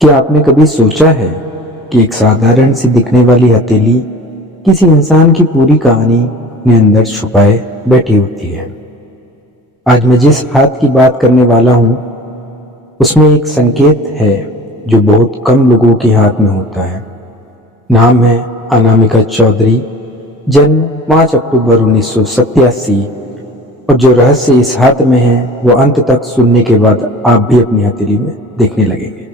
क्या आपने कभी सोचा है कि एक साधारण सी दिखने वाली हथेली किसी इंसान की पूरी कहानी अपने अंदर छुपाए बैठी होती है। आज मैं जिस हाथ की बात करने वाला हूँ उसमें एक संकेत है जो बहुत कम लोगों के हाथ में होता है। नाम है अनामिका चौधरी। जन्म 5 अक्टूबर 1987। और जो रहस्य इस हाथ में है वो अंत तक सुनने के बाद आप भी अपनी हथेली में देखने लगेंगे।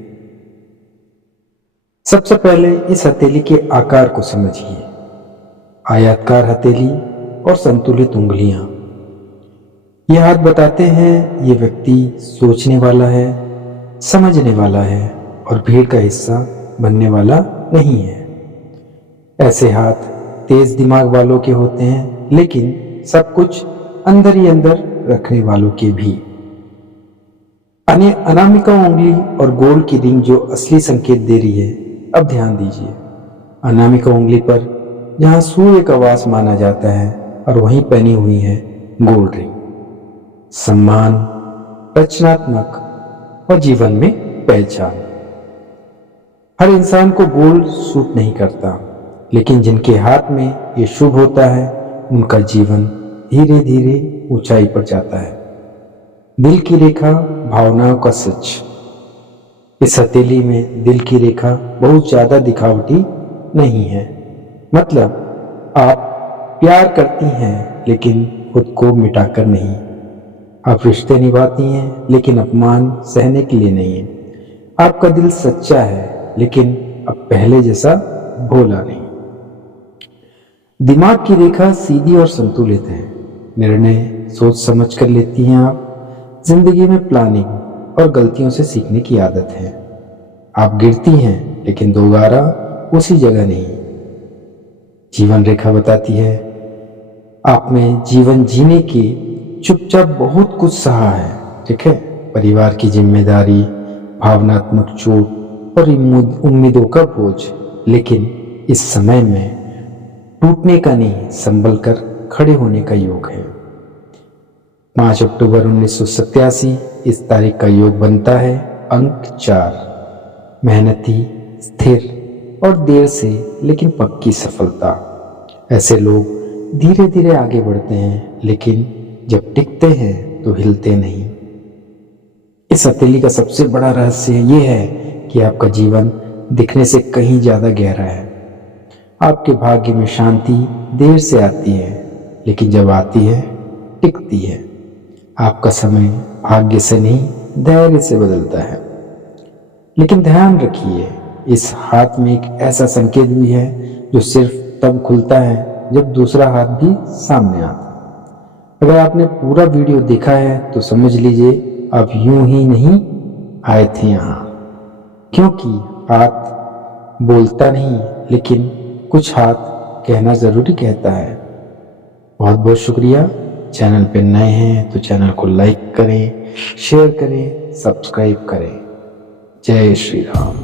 सबसे पहले इस हथेली के आकार को समझिए। आयताकार हथेली और संतुलित उंगलियां। ये हाथ बताते हैं ये व्यक्ति सोचने वाला है, समझने वाला है और भीड़ का हिस्सा बनने वाला नहीं है। ऐसे हाथ तेज दिमाग वालों के होते हैं, लेकिन सब कुछ अंदर ही अंदर रखने वालों के भी। अनामिका उंगली और गोल की रिंग जो असली संकेत दे रही है। अब ध्यान दीजिए, अनामिका उंगली पर जहां सूर्य का वास माना जाता है और वहीं पहनी हुई है गोल्ड रिंग। सम्मान, रचनात्मक और जीवन में पहचान। हर इंसान को गोल्ड सूट नहीं करता, लेकिन जिनके हाथ में ये शुभ होता है उनका जीवन धीरे धीरे ऊंचाई पर जाता है। दिल की रेखा, भावनाओं का सच। इस हथेली में दिल की रेखा बहुत ज्यादा दिखावटी नहीं है। मतलब आप प्यार करती हैं लेकिन खुद को मिटाकर नहीं। आप रिश्ते निभाती हैं लेकिन अपमान सहने के लिए नहीं। आपका दिल सच्चा है लेकिन अब पहले जैसा भोला नहीं। दिमाग की रेखा सीधी और संतुलित है। निर्णय सोच समझ कर लेती हैं आप। जिंदगी में प्लानिंग और गलतियों से सीखने की आदत है। आप गिरती हैं लेकिन दोबारा उसी जगह नहीं। जीवन रेखा बताती है आप में जीवन जीने की चुपचाप बहुत कुछ सहा है। ठीक है, परिवार की जिम्मेदारी, भावनात्मक चोट और उम्मीदों का बोझ, लेकिन इस समय में टूटने का नहीं, संभल कर खड़े होने का योग है। 5 अक्टूबर 1987 इस तारीख का योग बनता है अंक 4। मेहनती, स्थिर और देर से लेकिन पक्की सफलता। ऐसे लोग धीरे धीरे आगे बढ़ते हैं, लेकिन जब टिकते हैं तो हिलते नहीं। इस हथेली का सबसे बड़ा रहस्य ये है कि आपका जीवन दिखने से कहीं ज्यादा गहरा है। आपके भाग्य में शांति देर से आती है, लेकिन जब आती है टिकती है। आपका समय भाग्य से नहीं धैर्य से बदलता है। लेकिन ध्यान रखिए, इस हाथ में एक ऐसा संकेत भी है जो सिर्फ तब खुलता है जब दूसरा हाथ भी सामने आता है। अगर आपने पूरा वीडियो देखा है तो समझ लीजिए आप यूं ही नहीं आए थे यहाँ, क्योंकि हाथ बोलता नहीं, लेकिन कुछ हाथ कहना जरूरी कहता है। बहुत बहुत शुक्रिया। चैनल पे नए हैं तो चैनल को लाइक करें, शेयर करें, सब्सक्राइब करें। जय श्री राम।